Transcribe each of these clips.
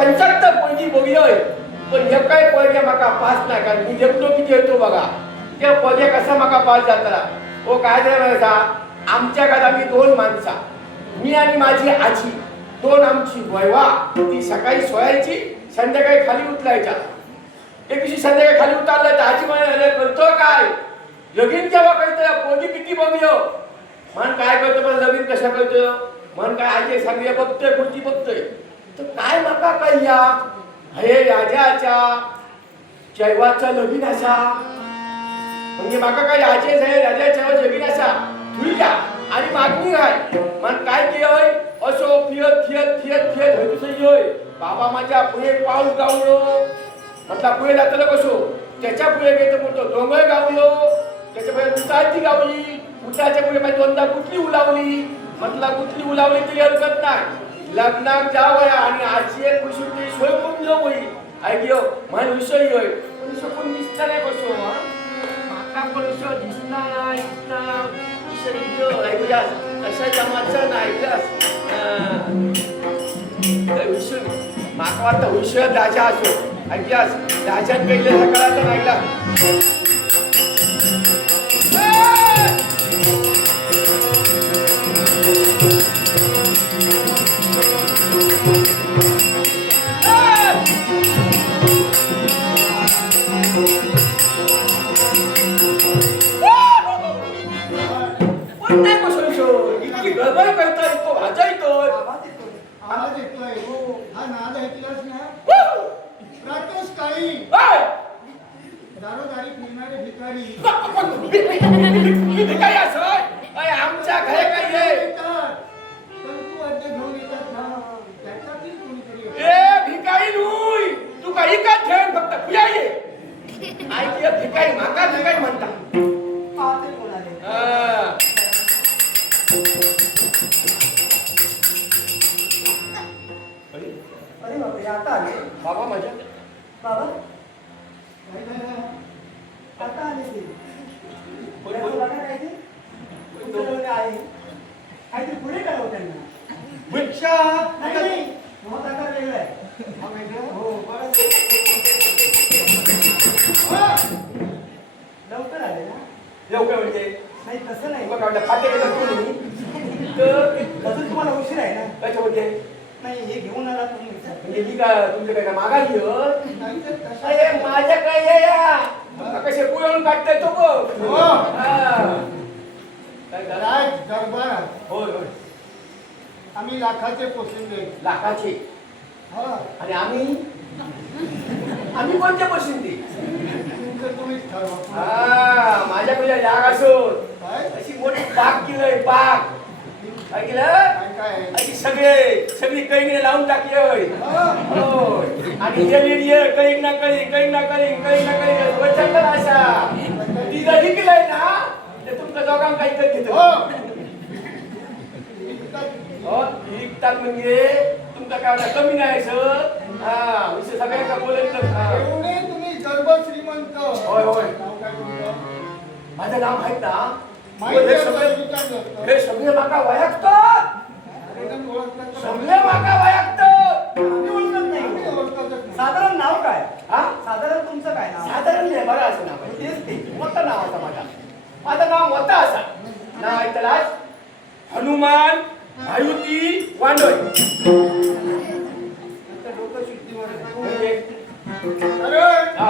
75 पोरगी बघलोय पण एकाय पोरग्या माका पास नाही कारण मी देखतो किती येतो बघा त्या पोरग्या कसा माका पास जातला ओ काय झालं का आमच्या घरात आम्ही 2 माणसा मी आणि माझी आजी 2 आमची वयवा ती सकाळी सोयायची संध्याकाळी खाली उतरायच्या एक दिवशी संध्याकाळी खाली उतरलं तर आजी म्हणाले करतो काय लगीन जेव्हा करतो पोरगी किती बघलो म्हण काय करतो पण लगीन कशा करतो म्हण काय आजी सांगले बघतोय पुढची बघतोय तर काय माका काय या हे राजाच्या जैवाचा लगीन असा म्हणजे माका काय आजेच आहे राजाच्या लगीन असा तुझ्या आणि मागणी आहे म्हण काय केलंय असो फिरत फिरत फिरत फिरत होतोय होय बाबा माझ्या पुढे पाऊल गावलो म्हटला पुढे जातलं कसो त्याच्या पुढे गेलो म्हणतो डोंगर गावलो त्याच्या पुढे उतारती गावली उतारच्या पुढे माझी 2दा कुठली उलावली म्हटला कुठली उलावली तरी हरकत नाही लग्नात जावया आणि आजी एक विषय सोय करून जाऊ होई ऐकयो म्हण विषय होय विषय कोण दिसता नाही कसो माका पण विषय दिसणार नाही विषय घेऊ ऐकूया अशा जमाचा नाही विषय माका वाटतं विषय राजा असो ऐकल्यास राजात पहिले सकाळचा राहिला इतकी गडबड करता इतकं भाजा येतोय आवाज येतोय हा नाद ऐकलास ना रातोस काळी दारोदारी फिरणारे भिकारी काय असं आमच्या घरी काय आहे पण तू अद्य घेऊन येतात ना त्याच्यातील कोणीतरी ए भिकारी नुई तू काही का ठेव फक्त खुया ये ऐक भिकारी माका भिकारी म्हणता पाहते कोणाले अरे बापरे आता आले बाबा माझ्या बाबा आता आले ते बघा काय ते तुमच्याजवळ आहे काहीतरी पुढे करावं त्यांना भिक्षा नाही मग आता वेगळं आहे हा वेगळं हो बरं लवकर आले ना लवकर म्हणजे नाही तसं नाही बघा म्हटलं खाते कसं कोणी तर अजून तुम्हाला उशीर आहे ना कसं म्हणजे नाही हे घेऊन आला तुम्ही विचार म्हणजे मी का तुमच्या काय मागा घेऊ नाही तर कसं अरे माझ्या काय ये या तुमका कसे पुळवून काढताय तो बघ हो. काय झालं? राज दरबार होय होय आम्ही लाखाचे पोशिंदे लाखाचे हा आणि आम्ही कोणत्या पसंती तुमचं तुम्हीच ठरवा माझ्याकडे जाग असून काय अशी मोठी बाग केलंय बाग काय केलं काय काय अशी सगळी कैंगणे लावून टाकली होय होय. आणि ये कैंग ना वचन असा ती जरी केलंय ना ते तुमच्या दोघांना काही तर घेतो हो विकतात म्हणजे तुमचं काय होणार कमी नाही सर विषय सगळ्यांना बोलायचं एवढे तुम्ही गर्भ श्रीमंत होय होय नाव काय तुमचं? माझं नाव माहित ना माहिती हे आहे, सगळे विचारलं असतं. हे सगळे माका वयागतात अरे पण ओळखतात का? सगळे माका वयागतात आम्ही ओळखत नाही. आम्ही ओळखतच नाही. साधारण नाव काय हा साधारण तुमचं काय नाव साधारण नाही बरं असं नाव आहे तेच ते मोठं नाव होता माझं नाव मोठं असा नाव ऐकलास हनुमान आयुती वांडोय आता डोकं शुद्धीवर आहे. म्हणजे अरे हा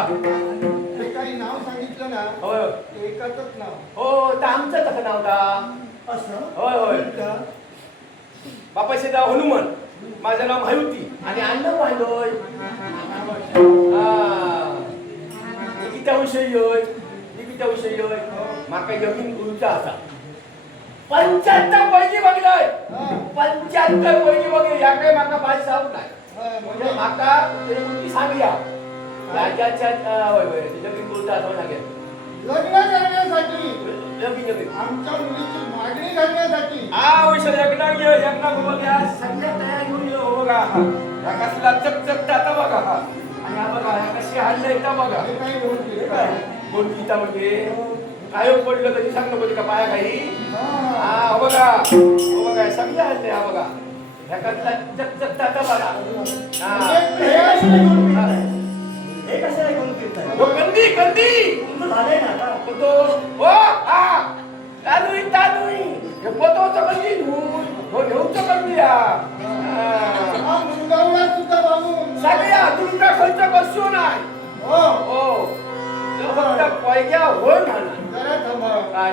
ते काही नाव सांगितलं ना होय ते एकाचंच नाव हो तर आमचं कसं नाव होता असं होय होय का? बापाचे नाव हनुमान माझं नाव मायुती आणि अण्णा वांडोय किती विषयी होय किती विषयी होय माका यकीन गुरुचा असा 75 पैकी बघलोय हा. 75 पैकी बघले या काही माका भाष सांगू नाही हा, म्हणजे माका त्याची मुलगी सांगल्या राजाच्या होय होय यकीन गुरुचा असं सांगेल लग्न करण्यासाठी यकीन आमच्या मुलीची मागणी करण्यासाठी विषय यज्ञा बघा सगळ्या तयार घेऊन ये हो बघा हा कसला चकचक टाटा बघा हा आणि हा बघा हा कशी हल्ले येता बघा हे काही घेऊन हे गेले काय कोण गीता म्हणजे काय पडलं तरी सांग नको का पाया काही हा हो बघा सगळे हल्ले हा बघा ह्या कसला चकचक टाटा बघा हा कशाला घेऊन फिरताय? हे कशाला घेऊन फिरताय? हो, कंदी कंदी तुमचं झालंय ना आता? पोतो हो हा तानुई तानुई हे पोतो कंदी हो घेऊचं कंदी हा मुंगावळा सुद्धा बाबून सगळ्या तुमचा खर्च कसो नाही हो हो तो फक्त पैक्या होय म्हणा जरा थांबा काय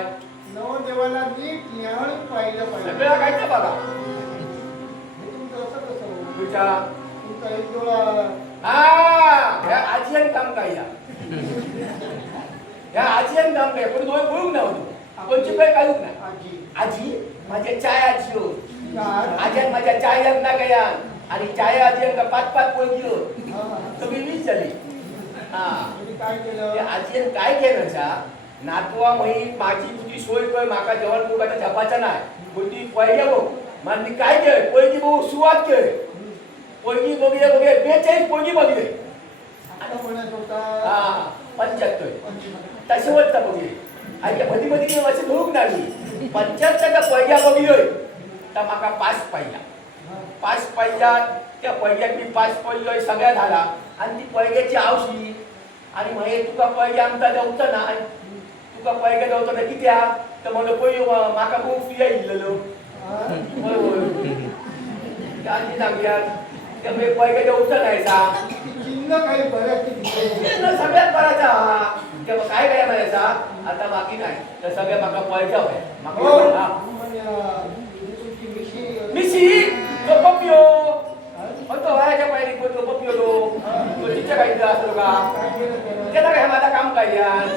नवदेवाला नीट निहाळून पाहिलं पाहिजे सगळ्या काय ते बघा हे तुमचं असं कसं हो? तुझ्या तुमचा एक डोळा हा ह्या आजीयन काम काय या आजीयन काम काय पण दोन बोलून ना कोणची काय काढूक नाही आजी आजी माझे चाय आजी हो चार आज्यान माझ्या चाय ना गया आणि चाय आजी का पाच पाच पोळी किलो हा. सगळी वीस झाली हा तुम्ही काय ते केलं आजीन काय केलं सा नातवा मही माझी तुझी सोय कर माका जेवण मुगाचा झपाचा नाही कोणती पहिले बघ म्हणजे काय केलं पहिली बघू सुरुवात केली पहिली बघले बघले 42 पहिली बघले आता म्हणत होता हा 75 तशावरचा बघले आणि मध्ये मध्ये असे धरून नाही 75च्या पहिल्या बघलोय तर माका 5 पाहिला 5 पाहिला त्या पहिल्यात मी 5 पडलोय सगळ्या झाला आणि ती पहिल्याची आवशी आणि मग तुका पहिले आमचा जाऊचा ना आणि तुका पहिले जाऊचा ना किती हा तर म्हणलं पहिले माका खूप फी येईलेलो होय होय आजी सांगल्यात त्यामुळे पहिले जाऊचा नाही सा चिन्ह काही बऱ्याच न सगळ्यात बराचा तेव्हा काय काय म्हणायचा आता बाकी नाही तर सगळ्या माका पळच्या होय हो माका म्हणजे तुमची मिशी मिशी तो पपियो तो वयाच्या पायरी तो पपियो तो तिच्या काही असतो का काय केलं त्यानं? त्याला काय माझं काम काय यार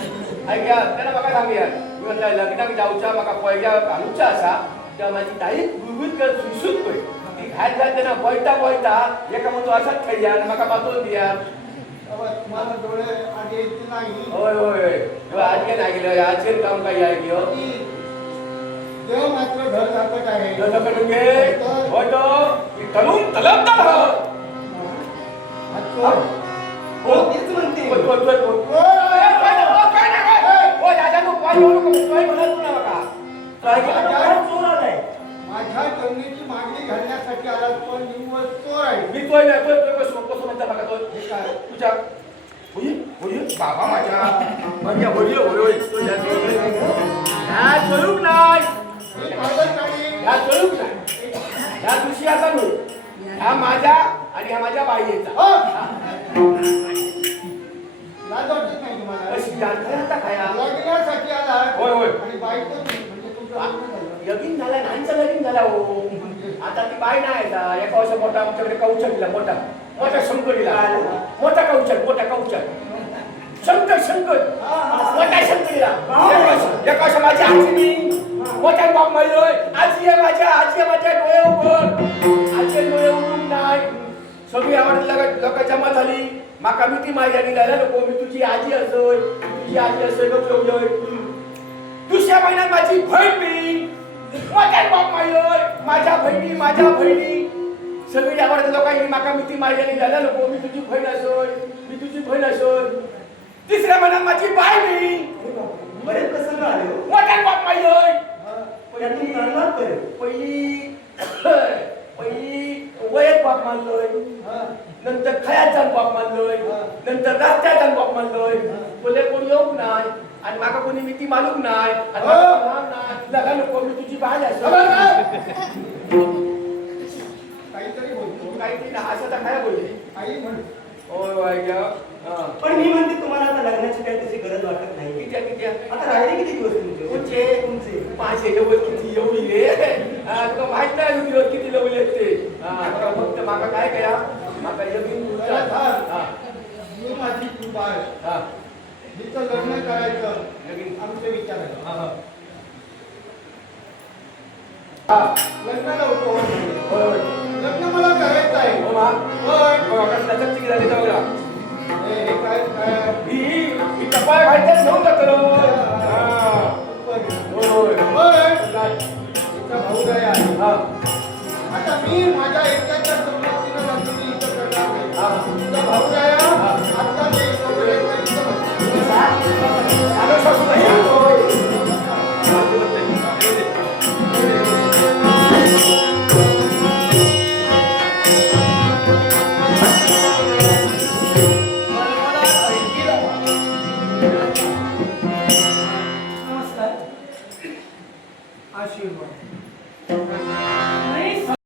ऐका त्याला बघा सांगूया मी म्हणलं लग्नाक जाऊच्या म्हाका पयल्या घालूचा असा तेव्हा माझी ताई गुळगुळीत कर सुसुत पळय ती घात घात त्यांना पळता पळता एका म्हणतो असाच खायया आणि म्हाका पातळून दिया तेव्हा तुम्हाला डोळे आधी येत नाही होय होय तेव्हा आज काय नाही गेलं आजचे काम काय आहे किंवा की देव मात्र घर दाखवत आहे होय तो तलून तलबता हो तेच म्हणते. चोर आलाय. माझ्या जमिनीची मागणी घालण्यासाठी आला पण निव्वळ चोर आहे बाबा माझ्या वडील होय चलूक नाही हे पागल नाही. ह्या चलूक नाही ह्या दिवशी आता मी ह्या माझ्या आणि ह्या माझ्या बाईचा हो. लाज वाटत नाही तुम्हाला कशी जानकारी आता खाया लग्नासाठी आला होय, होय. आणि बायको म्हणजे तुमचं लग्न झालं. लगीन झाला नांचं लगीन झाला हो आता ती बाई नाही का एका वर्ष मोठा आमच्याकडे कौचक दिला मोठा मोठा शंकर दिला मोठा कौचक शंकर मोठा शंकर दिला एका वर्ष माझी आजी मी मोठा बाप मारलोय आजी आहे माझ्या डोळे उघड आजी डोळे उघडून नाही सगळी आवड लोक जमा झाली माका मी ती माझ्या निघाला नको मी तुझी आजी असोय लोक दुसऱ्या महिन्यात माझी बहीण मी मोठ्या बाप मारलोय माझ्या बहिणी सगळी आवडत लोकांनी माका मी ती माझ्या निघाला नको मी तुझी बहीण असोय तिसऱ्या महिन्यात माझी बाय मी बरेच प्रसंग आले हो. मोठ्या बाप मारलोय त्यातून करणार बरे. पहिली वयात बाप मानलोय नंतर खयात जाऊन बाप मानलोय नंतर रस्त्यात जाऊन बाप मानलोय बोले कोणी येऊक नाही आणि माका कोणी मी ती मालूक नाही आणि लगा नको मी तुझी बाहेर असो काहीतरी बोलतो काहीतरी ना असं तर काय बोलले आई म्हण होय होय पण मी म्हणते तुम्हाला आता लग्नाची काही त्याची गरज वाटत नाही. किती आता राहिले किती दिवस तुमचे? तुमचे 500 दिवस किती एवढी रे तुला माहित नाही दिवस किती लवले ते फक्त माका काय करा माका जमीन मी माझी तू बाळ हिचं लग्न करायचं आमचं विचार आहे लग्नाला उपवास लग्न मला करायचं आहे हे काय कपाळ घालतात घेऊन जातो भाऊ आहे आता मी माझ्या एकट्याच्या संमतीनं लग्न मी इथं करणार आहे तुझा भाऊ आता मी इथं आशीर्वाद